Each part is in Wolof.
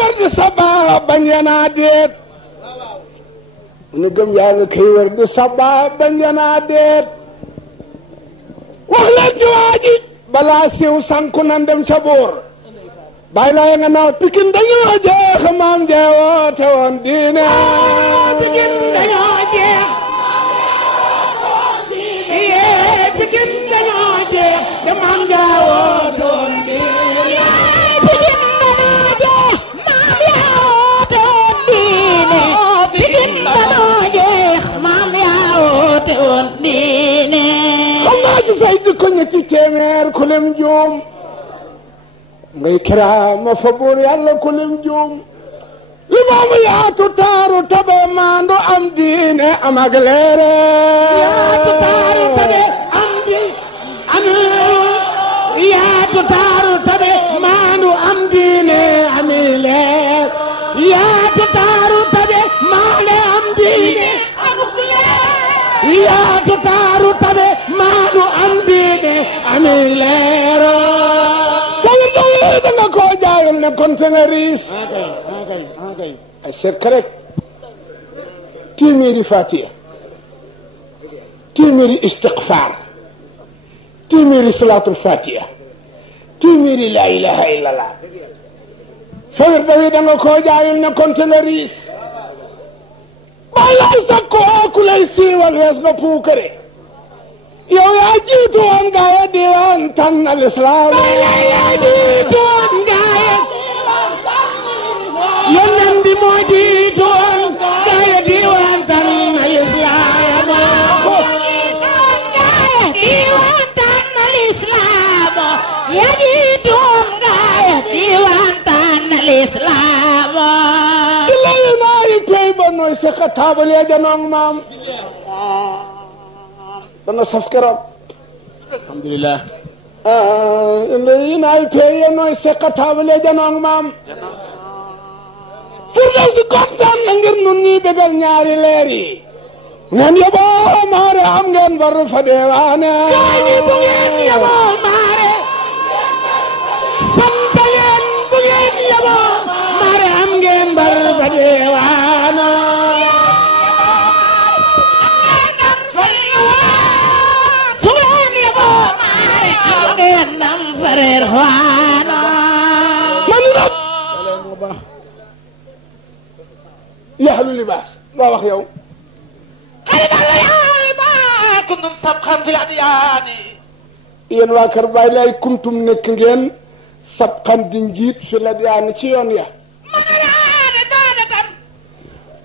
wër di sabaa bañ yanaa déet mu ne gëm yàlla kay wër di sabaa bañ yanaa déet wax leen ci waa ji balaa siiw sanku nan dem ca buur bàyyi laa nga naaw pikin dañoo jeex maam jeewoo te woon diine pikin dañoo jeex pikin dañoo jeex te maam jeewoo te woon diine pikin dañoo jeex maam jeewoo te woon diine pikin dañoo jeex maam jeewoo te woon diine xam naa ci say jikko ñetti téeméer ku lim juum ngay kiraama fa buur yàlla ku lim juum li moomu yaatu taaru tabe maandu am diine am ak leere yaatu taaru tabe am di am yaatu taaru tabe maandu am diine am leer yaatu taaru tabe maandu am diine am leer yaatu taaru tabe maandu am diine am leer da nga koo jaayul ne konte nga riis ay seet ka rek téeméeri fatiha téeméeri istighfar téeméeri salaatul fatiha téeméeri laa ilaha illallah sawir dawi da nga koo jaayul ne konte nga riis bay lay sakkoo ku lay siiwal wees nga puukare yow yaa jiitu woon gaaya diwaan tànn al islam yaa jiitu woon gaaya yonent bi moo jiitu woon gaaya diwaan tànn al islam gaaya diwaan tànn al islam yaa jiitu woon gaaya diwaan tànn al islam ilay naay pey ba nooy seka taabal ya janoong maam dana saf keroog alhamdulilah yi naay peye nooy seqa taabale janoong maam firdaw si kontaan na ngir nun ñi bégal ñaari leer yi ngeen yoboo maare am ngeen bar fa deewaane bu ngeen yoboo maare sant leen bu ngeen yoboo maare am ngeen bar fa deewaane ndam fareer waana man nag mu baax yaxlu libaas loo wax yow xalibala yaay ba kuntum sabxan fi adiyaani yéen waa kër Baay Laay kuntum nekk ngeen sabxan di njiit fi adiyaani ci yoon ya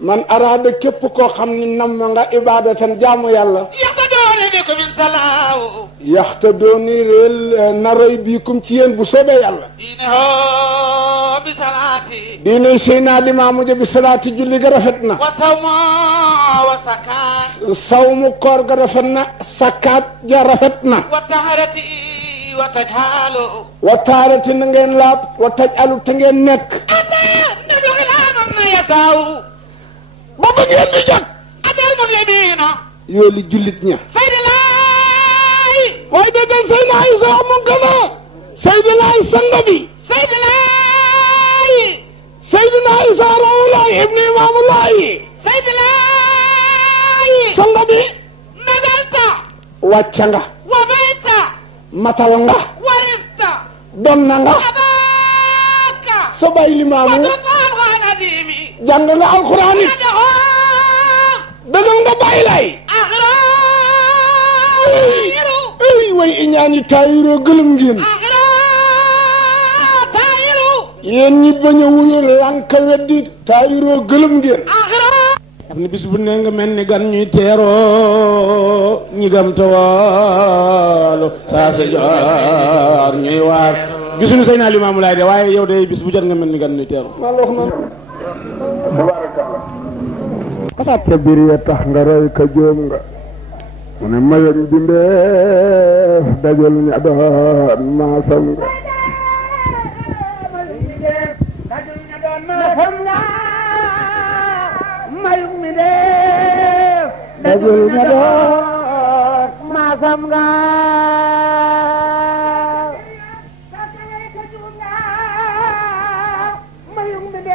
man araada képp koo xam ni nam nga ibadatan jaamu yàlla yaxta dooni réel naroy biikum ci yéen bu soobee yàlla diine Seydina Limaamu ja bi salaati julli ga rafet na sawmu koor ga rafet na sakkaat ja rafet na wa taarati na ngeen laab wa taj alu te ngeen nekk ba ba ngeen di jag yooli jullit ña waaye déggal Seydina Isa mu gën a Seydina sanga bi Seydina Isa rawulaay ibni imaamulaay sanga bi nagalta wàcca nga wabayta matal nga warifta donna nga abaka so bay limaamu jàng nga alxuraan it dëggal nga Baay Laay way iñaani taayiroo gëlëm ngeen yéen ñi bañ a wuyu lànka weddi taayiroo gëlëm ngeen xam ne bis bu ne nga mel ni gan ñuy teeroo ñi gam tawaalo saa sa joor ñuy waar gisuñu Seydina Limaamu Laay de waaye yow de bis bu jot nga mel ni gan ñuy teeroo maa la wax noonu xataate biir ya tax nga roy ka jóom nga mu ne mayoñ bindeef dajal ña doon maasam nga mayum bindeef dajal ña doon maasam nga mayum bindeef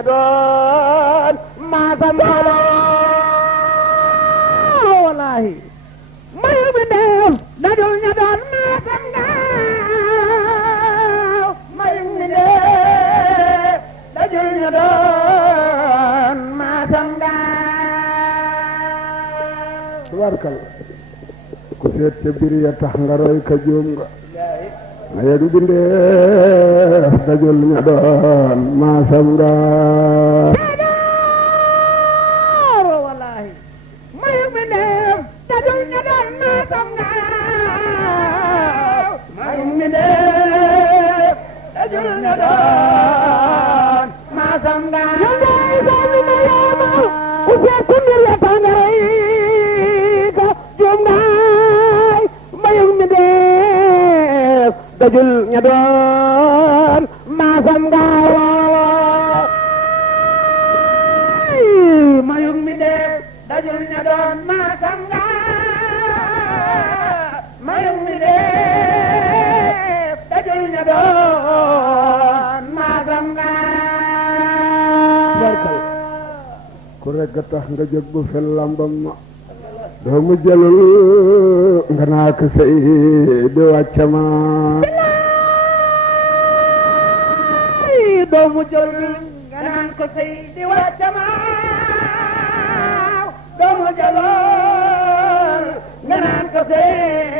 ña doon maasam wallahi mayu mi neef dajul ña doon maasam mayu mi neef dajul ña doon maasam tubaarkal ku seet ca biir ya tax nga roy ka juum nga ma yeg bindeef dajul ña doon maasam nga wallahi mayu mi neef dajul ña doon maasam nga mayu mi neef dajul ña doon maasam nga ku seet ku mbir ya tax nga roy ka juum nga mayu mi neef dajul ña doon maasam nga mayug mi def dajul ña doon maasam nga mayug mi def dajul ña doon maasam nga ku rekk tax nga jóg bu fel lambam ma doomu jëlul nga naa ko sey di wàcca ma doomu jëlul nga naan ko sey di wàcca ma doomu jëlul nga naan ko sey